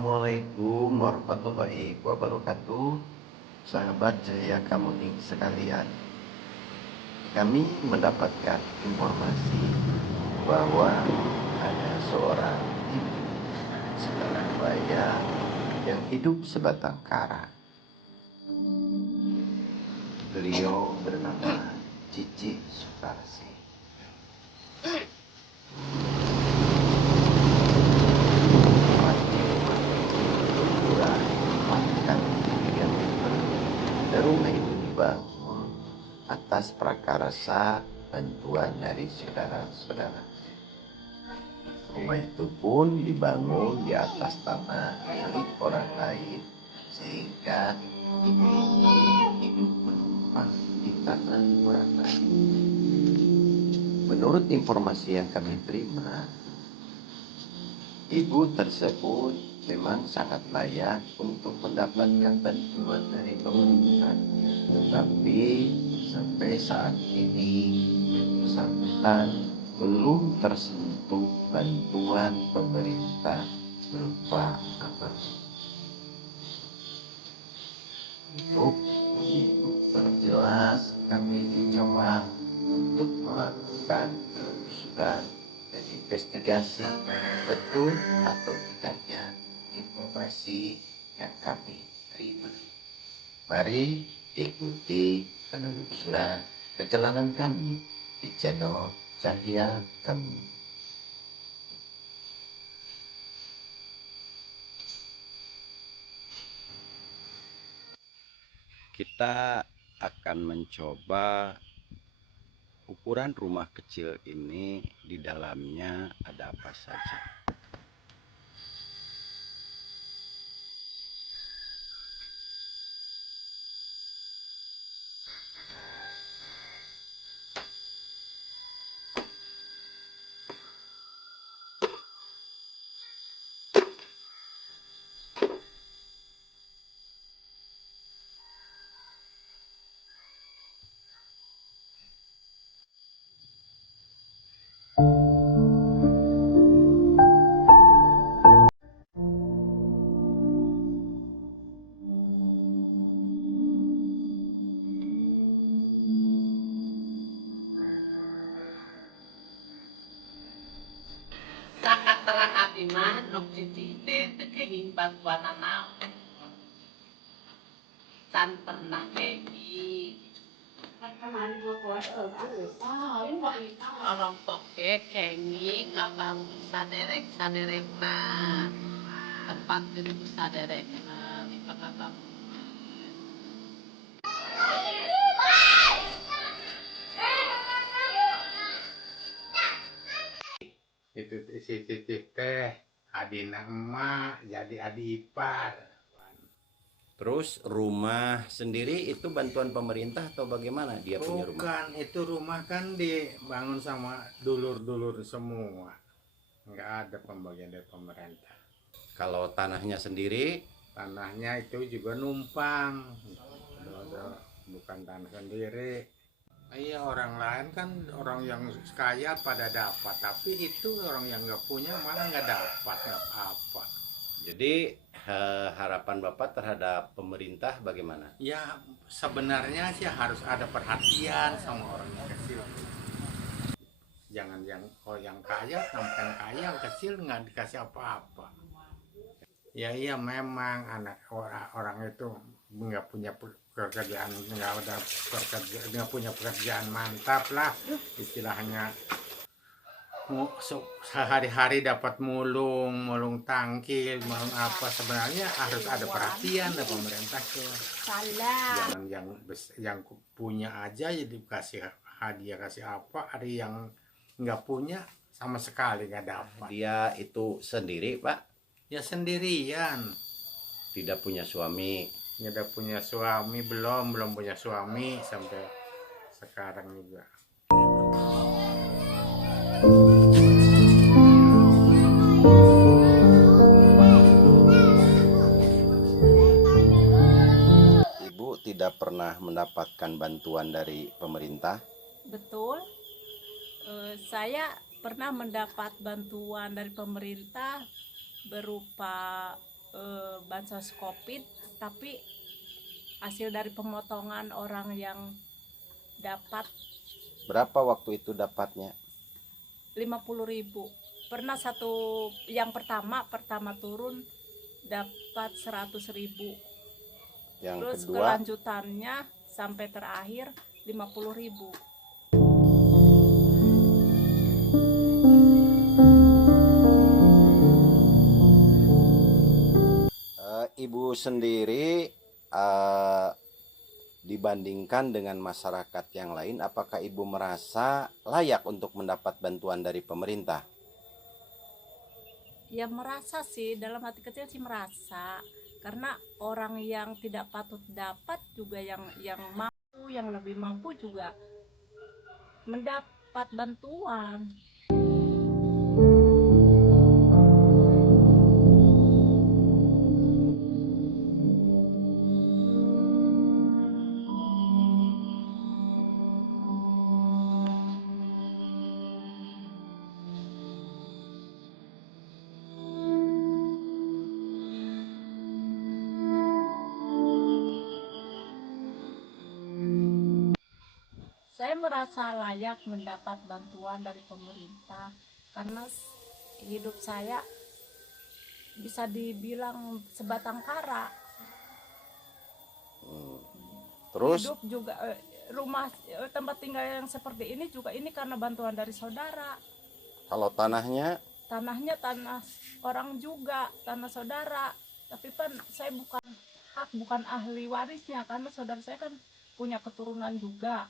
Assalamualaikum warahmatullahi wabarakatuh. Sahabat Jaya Kamuning sekalian, kami mendapatkan informasi bahwa ada seorang ibu Surabaya yang hidup sebatang kara. Beliau bernama Cici Sutarsi. Rumah itu dibangun atas prakarsa bantuan dari saudara-saudara. Rumah itu pun dibangun di atas tanah milik orang lain, sehingga ibu ini hidup menumpang di tanah orang lain. Menurut informasi yang kami terima, ibu tersebut memang sangat layak untuk mendapatkan bantuan dari pemerintah. Tetapi sampai saat ini bersangkutan belum tersentuh bantuan pemerintah berupa apa. Untuk perjelas kami dicoba untuk melakukan telusuran dan investigasi betul atau tidaknya informasi yang kami terima. Mari ikuti penelusuran perjalanan kami di channel Cahya Kamuning. Kita akan mencoba ukuran rumah kecil ini, di dalamnya ada apa saja. Terang abdi mah nok cicite tekenging bantuan naon. Can pernah kenging. Orang toke kenging abang saderek na tempat duduk saderek na di pangabang. Itu si Cicih teh adina emak jadi adi ipar. Terus rumah sendiri itu bantuan pemerintah atau bagaimana dia punya rumah? Bukan, itu rumah kan dibangun sama dulur-dulur semua. Nggak ada pembagian dari pemerintah. Kalau tanahnya sendiri, Tanahnya itu juga numpang, bukan tanah sendiri. Iya, orang lain kan orang yang kaya pada dapat, tapi itu orang yang nggak punya malah nggak dapat apa-apa. jadi harapan Bapak terhadap pemerintah bagaimana? Ya sebenarnya sih harus ada perhatian sama orang yang kecil. Jangan yang kaya tampil kaya, yang kecil nggak dikasih apa-apa. Ya iya memang anak orang itu nggak punya pekerjaan, nggak punya pekerjaan mantap lah istilahnya. Sehari-hari dapat mulung tangkil, mulung apa, sebenarnya harus ada perhatian dari pemerintah tuh. Jangan yang punya aja ya dikasih hadiah, kasih apa, ada yang nggak punya sama sekali nggak dapat. Dia itu sendiri, Pak? Ya sendirian. Tidak punya suami? Nggak punya suami, belum punya suami sampai sekarang juga. Ibu tidak pernah mendapatkan bantuan dari pemerintah? Betul, saya pernah mendapat bantuan dari pemerintah berupa bansos COVID, tapi hasil dari pemotongan orang yang dapat Berapa waktu itu dapatnya? 50.000. Pernah yang pertama turun dapat 100.000. Yang Terus kedua kelanjutannya sampai terakhir 50.000. Ibu sendiri dibandingkan dengan masyarakat yang lain, apakah ibu merasa layak untuk mendapat bantuan dari pemerintah? Ya merasa sih, dalam hati kecil sih merasa, karena orang yang tidak patut dapat juga yang mampu, yang lebih mampu juga mendapat bantuan. Saya merasa layak mendapat bantuan dari pemerintah karena hidup saya bisa dibilang sebatang kara. Terus Hidup juga rumah tempat tinggal yang seperti ini juga ini karena bantuan dari saudara. kalau tanahnya Tanah orang juga, tanah saudara. Tapi kan saya bukan ahli warisnya karena saudara saya kan punya keturunan juga.